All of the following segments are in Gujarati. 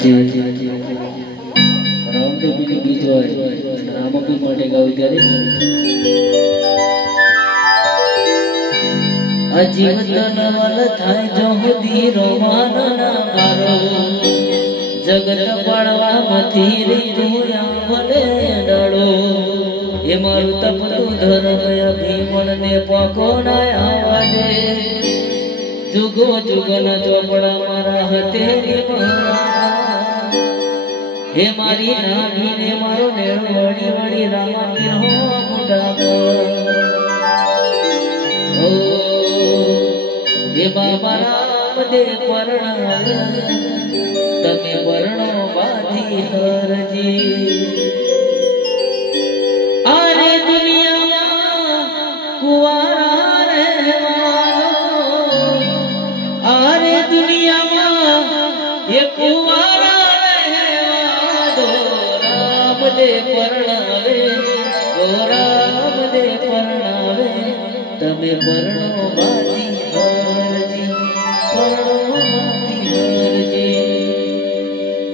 આજે રામદેવજીની ગીત હોય રામપી માટે ગાવી ત્યારે આ વલ થાય જો હુદી રોમાન ના મારો. જગત મથી રીતું આંબલે ડળો. એ મારું તપતું ધર્મ અભિમન ને પોકો ના આવા દે જુગો જુગન ચોપડા મારા હતે મારા હે મારી નાની ને મારો નેણ વળી વળી રામાની હો મોટા ઓ, હે બાબા રામ દે પરણાવે તમે પરણો બાધી હરજી. અરે દુનિયામાં કુવારા રહેવાનો અરે દુનિયામાં એ તમે પરણો બાતી હરજી, પરણો બાતી હરજી.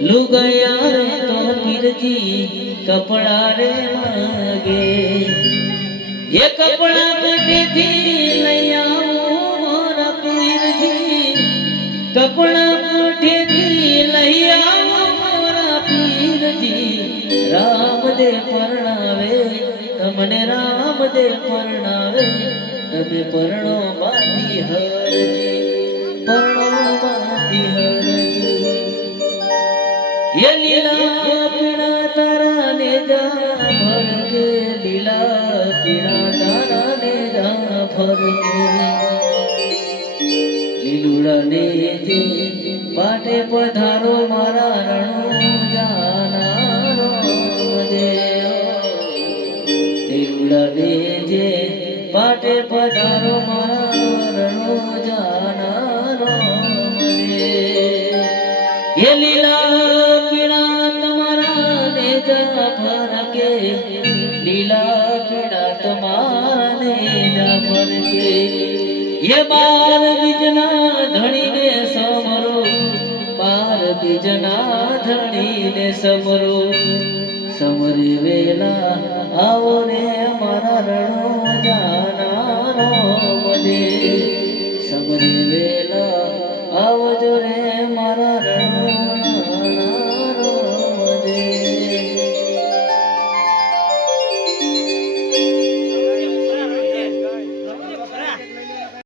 લુગયા રે તો પીરજી કપડા રે માગે. એ કપડા કટેથી લઈ આવો મારા પીરજી. કપડા કટેથી લઈ આવો મારા પીરજી. રામ દે પરણાવે, તમને રામ દે પરણાવે. તમે પરણો માંથી હરજી, પરણો માંથી હરજી. એ લીલા પીણા તારા ને જા ફરકે લીલા પીણા તારા ને જા ફરકે લીલુડા ને જે પાટે પધારો મારા રણો લીલા પીડા તમારે ભરશે એ બાર બીજના ધણીને સમરો. બાર બીજના ધણીને સમરો. સમરે વેલા આવો રે મારા રણો જાના. 라라라.